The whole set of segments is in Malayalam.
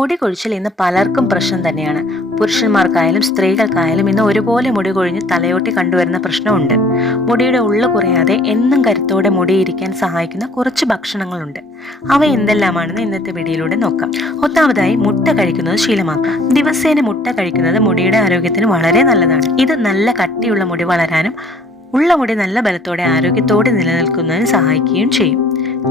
മുടി കൊഴിച്ചിൽ ഇന്ന് പലർക്കും പ്രശ്നം തന്നെയാണ്. പുരുഷന്മാർക്കായാലും സ്ത്രീകൾക്കായാലും ഇന്ന് ഒരുപോലെ മുടി കൊഴിഞ്ഞ് തലയോട്ടി കണ്ടുവരുന്ന പ്രശ്നമുണ്ട്. മുടിയുടെ ഉള്ളു കുറയാതെ എന്നും കരുത്തോടെ മുടിയിരിക്കാൻ സഹായിക്കുന്ന കുറച്ച് ഭക്ഷണങ്ങളുണ്ട്. അവ എന്തെല്ലാമാണെന്ന് ഇന്നത്തെ വീഡിയോയിലൂടെ നോക്കാം. ഒന്നാമതായി മുട്ട കഴിക്കുന്നത് ശീലമാക്കാം. ദിവസേന മുട്ട കഴിക്കുന്നത് മുടിയുടെ ആരോഗ്യത്തിന് വളരെ നല്ലതാണ്. ഇത് നല്ല കട്ടിയുള്ള മുടി വളരാനും ഉള്ള മുടി നല്ല ബലത്തോടെ ആരോഗ്യത്തോടെ നിലനിൽക്കുന്നതിന് സഹായിക്കുകയും ചെയ്യും.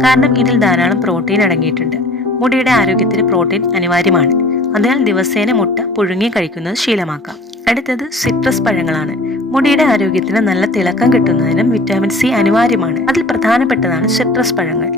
കാരണം ഇതിൽ ധാരാളം പ്രോട്ടീൻ അടങ്ങിയിട്ടുണ്ട്. മുടിയുടെ ആരോഗ്യത്തിന് പ്രോട്ടീൻ അനിവാര്യമാണ്. അതിനാൽ ദിവസേന മുട്ട പുഴുങ്ങി കഴിക്കുന്നത് ശീലമാക്കാം. അടുത്തത് സിട്രസ് പഴങ്ങളാണ്. മുടിയുടെ ആരോഗ്യത്തിന് നല്ല തിളക്കം കിട്ടുന്നതിനും വിറ്റാമിൻ സി അനിവാര്യമാണ്. അതിൽ പ്രധാനപ്പെട്ടതാണ് സിട്രസ് പഴങ്ങൾ.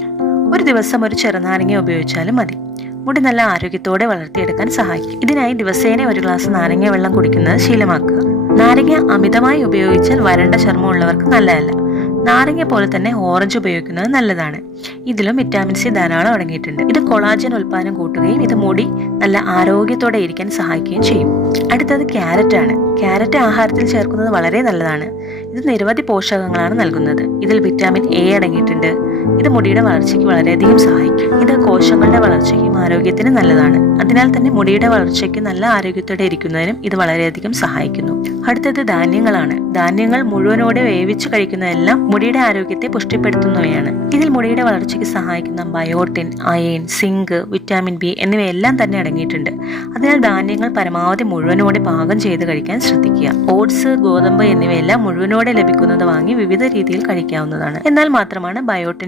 ഒരു ദിവസം ഒരു ചെറുനാരങ്ങ ഉപയോഗിച്ചാലും മതി. മുടി നല്ല ആരോഗ്യത്തോടെ വളർത്തിയെടുക്കാൻ സഹായിക്കും. ഇതിനായി ദിവസേന ഒരു ഗ്ലാസ് നാരങ്ങ വെള്ളം കുടിക്കുന്നത് ശീലമാക്കുക. നാരങ്ങ അമിതമായി ഉപയോഗിച്ചാൽ വരണ്ട ചർമ്മമുള്ളവർക്ക് നല്ലതല്ല. നാരങ്ങ പോലെ തന്നെ ഓറഞ്ച് ഉപയോഗിക്കുന്നത് നല്ലതാണ്. ഇതിലും വിറ്റാമിൻ സി ധാരാളം അടങ്ങിയിട്ടുണ്ട്. ഇത് കൊളാജൻ ഉൽപ്പാദനം കൂട്ടുകയും ഇത് മുടി നല്ല ആരോഗ്യത്തോടെ ഇരിക്കാൻ സഹായിക്കുകയും ചെയ്യും. അടുത്തത് ക്യാരറ്റ് ആണ്. ക്യാരറ്റ് ആഹാരത്തിൽ ചേർക്കുന്നത് വളരെ നല്ലതാണ്. ഇത് നിരവധി പോഷകങ്ങളാണ് നൽകുന്നത്. ഇതിൽ വിറ്റാമിൻ എ അടങ്ങിയിട്ടുണ്ട്. ഇത് മുടിയുടെ വളർച്ചയ്ക്ക് വളരെയധികം സഹായിക്കും. ഇത് കോശങ്ങളുടെ വളർച്ചയ്ക്കും ആരോഗ്യത്തിന് നല്ലതാണ്. അതിനാൽ തന്നെ മുടിയുടെ വളർച്ചയ്ക്ക് നല്ല ആരോഗ്യത്തോടെ ഇരിക്കുന്നതിനും ഇത് വളരെയധികം സഹായിക്കുന്നു. അടുത്തത് ധാന്യങ്ങളാണ്. ധാന്യങ്ങൾ മുഴുവനോടെ വേവിച്ച് കഴിക്കുന്നതെല്ലാം മുടിയുടെ ആരോഗ്യത്തെ പുഷ്ടിപ്പെടുത്തുന്നവയാണ്. ഇതിൽ മുടിയുടെ വളർച്ചയ്ക്ക് സഹായിക്കുന്ന biotin iron zinc vitamin B എന്നിവയെല്ലാം തന്നെ അടങ്ങിയിട്ടുണ്ട്. അതിനാൽ ധാന്യങ്ങൾ പരമാവധി മുഴുവനോടെ പാകം ചെയ്ത് കഴിക്കാൻ ശ്രദ്ധിക്കുക. ഓട്സ് ഗോതമ്പ് എന്നിവയെല്ലാം മുഴുവനോടെ ലഭിക്കുന്നത് വാങ്ങി വിവിധ രീതിയിൽ കഴിക്കാവുന്നതാണ്. എന്നാൽ മാത്രമാണ്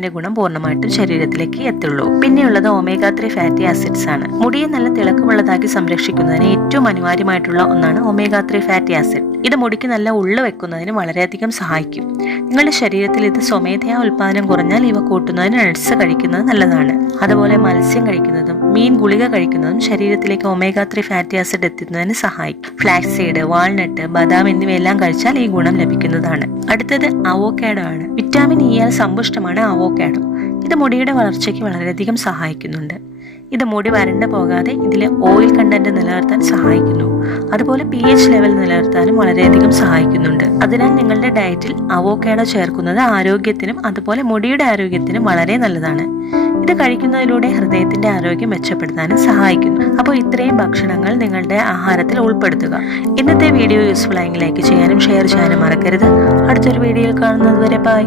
ബയോട്ടിന്റെ ഗുണം പൂർണമായിട്ടും ശരീരത്തിലേക്ക് എത്തുള്ളൂ പിന്നെയുള്ളത് ഒമേഗ ത്രീ ഫാറ്റി ആസിഡ്സ് ആണ്. മുടിയെ നല്ല തിളക്കമുള്ളതാക്കി സംരക്ഷിക്കുന്നതിന് ഏറ്റവും അനിവാര്യമായിട്ടുള്ള ഒന്നാണ് ഒമേഗ ത്രീ ഫാറ്റി ആസിഡ് ഇത് മുടിക്ക് നല്ല ഉള്ളു വെക്കുന്നതിന് വളരെയധികം സഹായിക്കും. നിങ്ങളുടെ ശരീരത്തിൽ ഇത് സ്വമേധയാ ഉൽപാദനം കുറഞ്ഞാൽ ഇവ കൂട്ടുന്നതിന് നട്സ് കഴിക്കുന്നത് നല്ലതാണ്. അതുപോലെ മത്സ്യം കഴിക്കുന്നതും മീൻ ഗുളിക കഴിക്കുന്നതും ശരീരത്തിലേക്ക് ഒമേഗ ത്രീ ഫാറ്റി ആസിഡ് എത്തുന്നതിന് സഹായിക്കും. ഫ്ലാക്സ് സീഡ് വാൾനട്ട് ബദാം എന്നിവയെല്ലാം കഴിച്ചാൽ ഈ ഗുണം ലഭിക്കുന്നതാണ്. അടുത്തത് അവോക്കാഡോ ആണ്. വിറ്റാമിൻ ഇയാൽ സമ്പുഷ്ടമാണ് അവോക്കാഡോ. ഇത് മുടിയുടെ വളർച്ചയ്ക്ക് വളരെയധികം സഹായിക്കുന്നുണ്ട്. ഇത് മുടി വരണ്ട പോകാതെ ഇതിലെ ഓയിൽ കണ്ടന്റ് നിലനിർത്താൻ സഹായിക്കുന്നു. അതുപോലെ പി എച്ച് ലെവൽ നിലനിർത്താനും വളരെയധികം സഹായിക്കുന്നുണ്ട്. അതിനാൽ നിങ്ങളുടെ ഡയറ്റിൽ അവോക്കാഡോ ചേർക്കുന്നത് ആരോഗ്യത്തിനും അതുപോലെ മുടിയുടെ ആരോഗ്യത്തിനും വളരെ നല്ലതാണ്. ഇത് കഴിക്കുന്നതിലൂടെ ഹൃദയത്തിന്റെ ആരോഗ്യം മെച്ചപ്പെടുത്താനും സഹായിക്കുന്നു. അപ്പോൾ ഇത്രയും ഭക്ഷണങ്ങൾ നിങ്ങളുടെ ആഹാരത്തിൽ ഉൾപ്പെടുത്തുക. ഇന്നത്തെ വീഡിയോ യൂസ്ഫുൾ ആയെങ്കിൽ ലൈക്ക് ചെയ്യാനും ഷെയർ ചെയ്യാനും മറക്കരുത്. അടുത്തൊരു വീഡിയോയിൽ കാണുന്നത് വരെ ബൈ